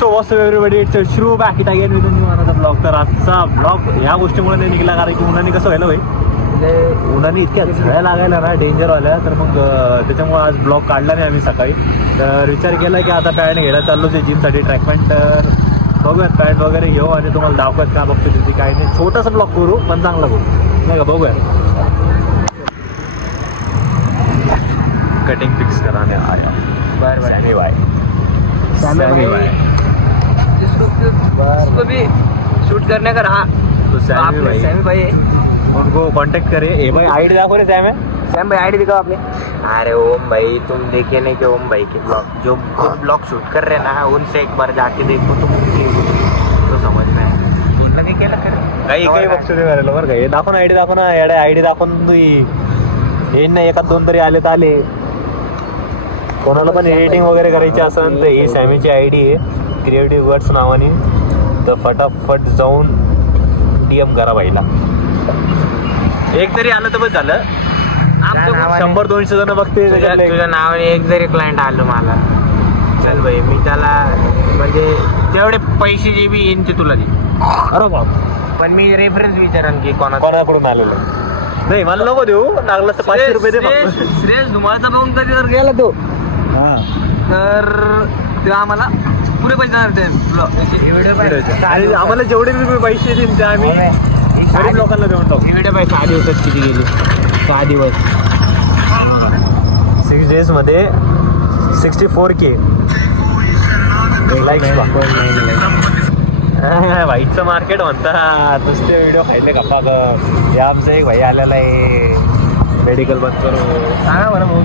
So what's everybody, it's श्रू back it again with new another blog. तर आजचा blog ह्या गोष्टीमुळे नाही निघाला कारण की उन्हाने कसं व्हायला भाई, उन्हाने इतक्या झळ्या लागायला ना डेंजर वाल्या. तर मग त्याच्यामुळे आज ब्लॉग काढला नाही आम्ही सकाळी. तर विचार केला की आता पॅन्ट घ्यायला चाललोच आहे जिमसाठी ट्रॅक पॅन्ट. तर बघूयात पॅन्ट वगैरे घेऊ आणि तुम्हाला दाखवत का बघतो तिथे काय नाही. छोटासा ब्लॉग करू पण चांगला करू नाही का, बघूयात. कटिंग फिक्स कराने आया बरं सॅमी भाई, सॅमी भाई जिसको भी शूट करने का रहा तो सैमी भाई है, उनको कांटेक्ट करे. ए भाई आईडी दाखव रे सैम. सैम भाई आईडी दिखाओ आपने. अरे ओम भाई तुम देखे नहीं कि ओम भाई के ब्लॉग जो खुद ब्लॉग शूट कर रहे हैं ना, उनसे एक बार जाके देखो तो समझ में आएगा. उनला काही केलं खरं काही काही बघतो ते करायला बरं का. हे दाखव ना आयडी, दाखव ना येड्या आयडी दाखवून तू येईन ना. एकात दोन तरी आले तर आले. कोणाला पण एडिटिंग वगैरे करायची असेल तर ही सॅमीची आयडी आहे क्रिएटिव्ह वर्ड्स नावाने. तर फटाफट जाऊन DM करा भाईला. एक तरी आलं तर बस झालं. आमचं 100-200 जण बघते. तुझ्या नावाने एक जरी क्लायंट आलं मला, चल भाई मी त्याला म्हणजे तेवढे पैसे जे बी येईन ते तुला दे. अरे बाप, पण मी रेफरन्स विचारेन की कोणाकडून आलेलं नाही. मला नको देऊ, लागलं तर 500 रुपये दे फक्त. श्रेयस धुमाळचा बघून कधी जर गेला तो तर ते आम्हाला पुरे पैसे देणार. आणि आम्हाला जेवढे बी पैसे देईन ते आम्ही गरीब लोकांना देऊन टाकू. एवढे पैसे 6 दिवसात किती गेले? 6 दिवस 6 days मध्ये 64K लाईक्स. व्हाईटचं मार्केट म्हणतात नुसते व्हिडिओ खायचे गप्पा कर. या आमचं एक भाई आलेला आहे मेडिकल बंद करू. सांगा मला भाऊ.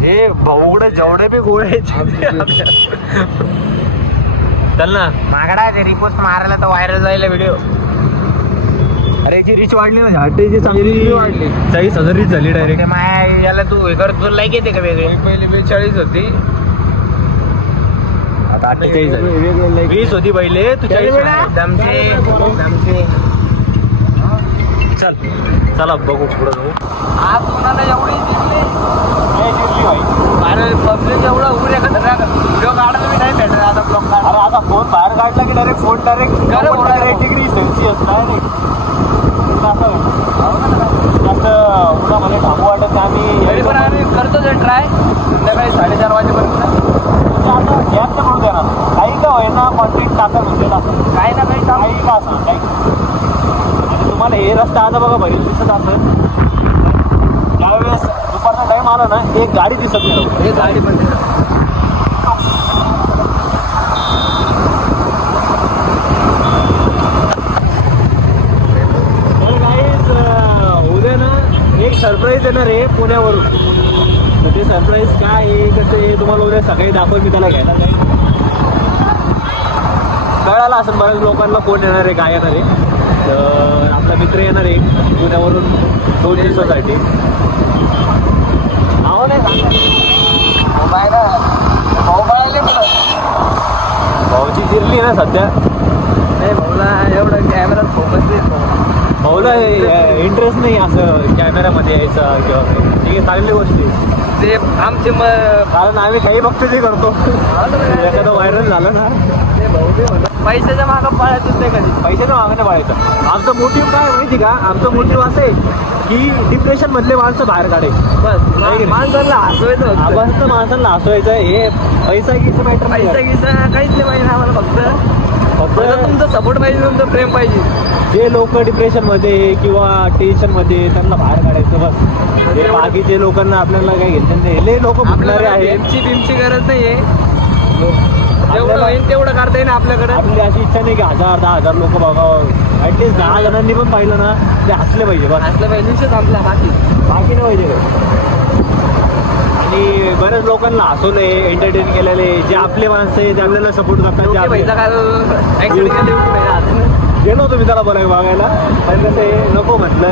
हे भाऊकडे जेवढे बी गोळे चल ना मागडा ते रिपोस्ट मारायला तर व्हायरल जायला व्हिडिओ. अरे याची रीच वाढली ना, हार्टेची चांगली वाढली. 40,000 रीच झाली डायरेक्ट. माया याला तू हे कर, तुला लाईक येते का वेगळी? पहिले 40 होती, आता 48 झाली. 20 होती पहिले, तू 40. दमचे चल चला बघू पुढं जाऊ. आज कोणाला एवढी जिंकली भाई. अरे पब्लिक एवढा उभे व्हिडिओ काढायला मी नाही भेटत आता ब्लॉग काढ. अरे आता फोन बाहेर काढला की direct phone direct degree Celsius direct. जास्त उन्हामध्ये थांबू वाटत नाही. आम्ही तरी पण आम्ही करतो ते ट्राय संध्याकाळी 4:30 वाजेपर्यंत. आता गॅस तर म्हणून देणार काही का होईना कॉन्टेंट टाका म्हणजे काही ना काही काही का असं काही. आणि तुम्हाला हे रस्ता आता बघा भरील दिसत असेल. त्यावेळेस दुपारचा टाईम आला ना, एक गाडी दिसत नाही. हे गाडी पण उद्या ना एक सरप्राईज येणार आहे पुण्यावरून. तर ते सरप्राईज काय आहे कसं आहे तुम्हाला उद्या सकाळी दाखवून मी त्याला घ्यायला जाईल. कळालं असं बऱ्याच लोकांना कोण येणार आहे काय येणार आहे. तर आपला मित्र येणार आहे पुण्यावरून 2 दिवसासाठी. नाव नाही भाऊ बाळाले भाऊची जिरली ना सध्या. नाही भाऊला एवढं कॅमेरात फोकस नाही. भाऊला इंटरेस्ट नाही असं कॅमेऱ्यामध्ये यायचा किंवा ठीक आहे, चांगली गोष्टी. ते आमचे कारण आम्ही काही बघतो ते करतो. एखादं व्हायरल झालं ना, पैशाच्या मागं पळायचं नाही कधी. पैशाचं मागणं पाळायचं. आमचं मोटिव्ह काय माहिती का, आमचं मोटिव्ह असं आहे की डिप्रेशन मधले माणसं बाहेर काढे. बस माणसाला हसवायचं होतं. आपण माणसांना हसवायचं. हे पैसा घ्यायचं मॅटर नाही. पैसा गिसा काहीच नाही पाहिजे आम्हाला. फक्त तुमचा सपोर्ट पाहिजे, तुमचं प्रेम पाहिजे. जे लोक डिप्रेशनमध्ये किंवा टेन्शनमध्ये त्यांना बाहेर काढायचं बस. हे बाकीचे लोकांना आपल्याला काही घेतलं नाही. हे लोक आपल्याला आहे. भीमची गरज नाहीये. जेवढं होईल तेवढं करता येईल आपल्याकडे. आपली अशी इच्छा नाही की 1000-10,000 लोक बघावं. ॲटलिस्ट 10 जणांनी पण पाहिलं ना ते हसले पाहिजे. बस असलं पाहिजे, विषय संपला. बाकी नाही पाहिजे. आणि बऱ्याच लोकांना हसवलं आहे, एंटरटेन केलेलं आहे. जे आपले माणसं आहे ते आपल्याला सपोर्ट करतात. पैसा काय गेलो होतो मी त्याला बघायला, पण कसं आहे नको म्हटलं.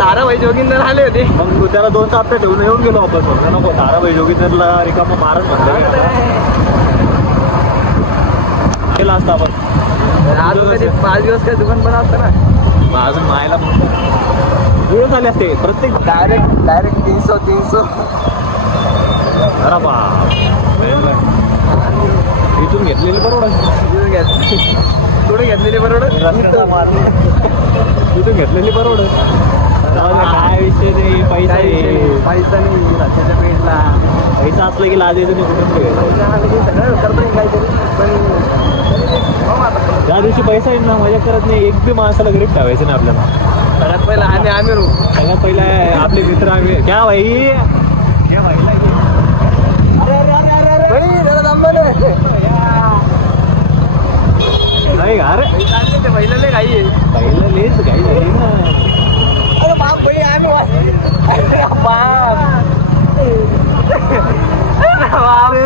ताराबाई जोगिंदर आले होते, मग त्याला 2 हप्ते ठेवून येऊन गेलो आपण. म्हटलं नको ताराबाई जोगिंदरला रिकामं मारत म्हटलं केला असता आपण. 5 दिवस काय दुकान पण असतं ना. अजून मायला व्हिडिओ झाले असते प्रत्येक डायरेक्ट 300. अरे बा इथून घेतलेली परवडत. थोडी घेतलेली बरोबर इथून घेतलेली परवडत. काय विषय नाही, पैसा आहे. पैसा नाही रस्त्याच्या पेटला पैसा असला की लाज येतो नाही कुठं. सगळं करता येईल काहीतरी पण ज्या दिवशी पैसा येईल ना मजा करत नाही, एक बी माणसाला गरीब ठेवायचं नाही आपल्याला. सगळ्यात पहिला आम्ही रू सगळ्यात पहिला आपले मित्र आम्ही क्या भाई नाही का रे पहिलं लय घाई आहे पहिलं लेच काही झाली ना. अरे बाप भाई अरे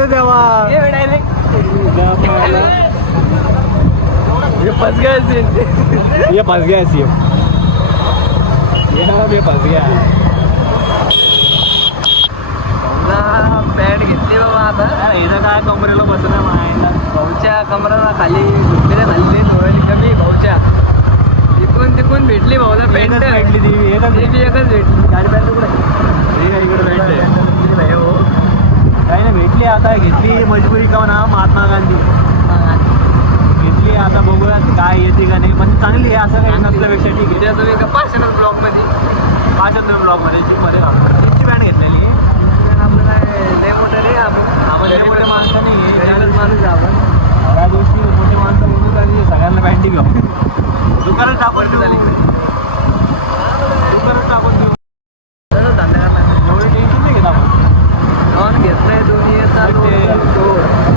देवा ये फंस गया सीन ये फंस गया सीएम, ये फंस गया. पॅन्ट घेतली बाबा आता इथं काय कमरेला बसलं माहिती. भाऊच्या कमराला खाली घुसलेल्या खाल्ली थोडी कमी भाऊच्या तिकून तिकून भेटली भाऊला पॅन्ट भेटली ती एकच एकच भेटली गाडी पॅन्ट कुठे इकडे भेटले भाई हो काही नाही भेटली. आता घेतली मजबुरी का ना महात्मा गांधी घेतली. आता बघूया काय येते का नाही, म्हणजे चांगली आहे असं काही नसल्यापेक्षा ठीक आहे. उद्या तुम्ही का पाचशे ब्लॉक मध्ये 500 ब्लॉकमध्ये जिममध्ये तिची पॅन्ट घेतलेली. आपलं काय लय मोठं रे आम्हाला लय मोठे माणसं नाही गरीबच माणूस आहे आपण त्या गोष्टी मोठे माणसं म्हणून आणि सगळ्यांना पॅन्टी घेऊ दुकानात टाकून देऊ दुकानात टाकून देऊ सगळं धंदा करणार एवढे टेन्शन नाही घेत आपण. नॉन घेतलंय दोन्ही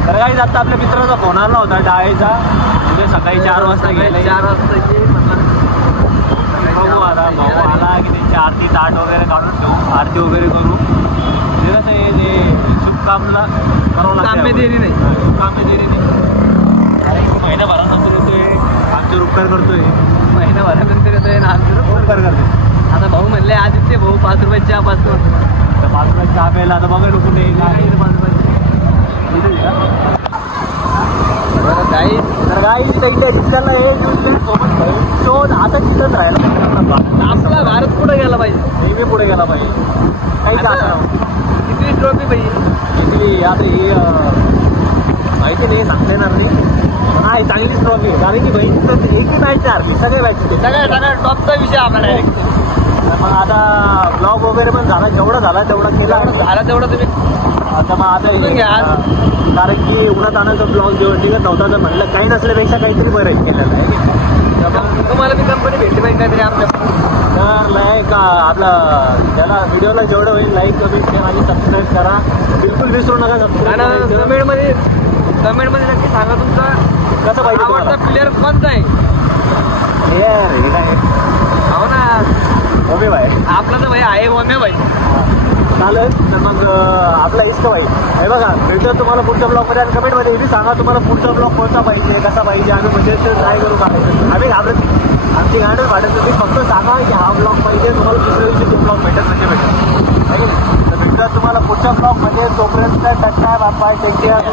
तर काही जात आपल्या मित्राचा फोन आला होता डाळीचा उद्या सकाळी 4 वाजता गेले 4 वाजता बघू आता भाऊ आला की त्यांची आरती ताट वगैरे काढून ठेवू आरती वगैरे करू. ते कसं आहे ते शुभकामला करावं लागतं. कामे देरी नाही. कामे देरी नाही. अरे महिनाभरानंतर येतोय आमच्यावर उपकार करतोय. महिनाभरानंतर येतोय ना आमचं उपकार करतोय. आता भाऊ म्हणले आदित्य भाऊ 5 रुपये चहा पाचतो तर 5 रुपयात चहा प्यायला आता बघायला कुठे येईल 5 रुपये काही तर काही त्यांच्या रिक्षाला हे सोबत शोध आता तिथंच राहिला. आपला भारत पुढे गेला पाहिजे नेहमी पुढे गेला पाहिजे. काही किती ट्रॉफी पाहिजे इथली आता ही माहिती नाही सांगता येणार नाही. हा चांगलीच ट्रॉफी आहे कारण की बहीण तर एकही मॅच हारली सगळे मॅच सगळ्या टॉपचा विषय आपला डायरेक्ट मग आता ब्लॉग वगैरे पण झाला जेवढा झाला तेवढा केला झाला तेवढं तुम्ही आता मग आता तुम्ही घ्या. कारण की उन्हात आणायचा ब्लॉग जेव्हा निघत नव्हता तर म्हणलं काही नसल्यापेक्षा काहीतरी बरं आहे केलेलं आहे. तुम्हाला बी कंपनी भेटली पाहिजे काहीतरी आपल्या तर लाईक आपला त्याला व्हिडिओला जेवढं होईल लाईक कमेंट करा आणि सबस्क्राईब करा. बिलकुल विसरू नका सबस्क्राईब. कमेंटमध्ये नक्की सांगा तुमचा कसं पाहिजे आवडता तुम्हाला? प्लेअर कोणता आहे हे काय हो ना ओमे भाई आपला तर भाई आहे ओम्या भाई चालेल. तर मग आपला इष्ट भाई हे बघा भेटतो तुम्हाला पुढच्या ब्लॉगमध्ये आणि कमेंटमध्ये हे सांगा तुम्हाला पुढचा ब्लॉग कोणता पाहिजे कसा पाहिजे आम्ही म्हणजे ते ट्राय करू काढायचं. आम्ही घाबरत नाही. आमची गाडं भाडत तुम्ही फक्त सांगा की हा ब्लॉग पाहिजे तुम्हाला दुसऱ्या दिवशी 2 ब्लॉग भेटत म्हणजे भेटत आहे की नाही. तर भेटतात तुम्हाला पुढच्या ब्लॉगमध्ये. तोपर्यंत टक्का बाप्पा टेक केअर.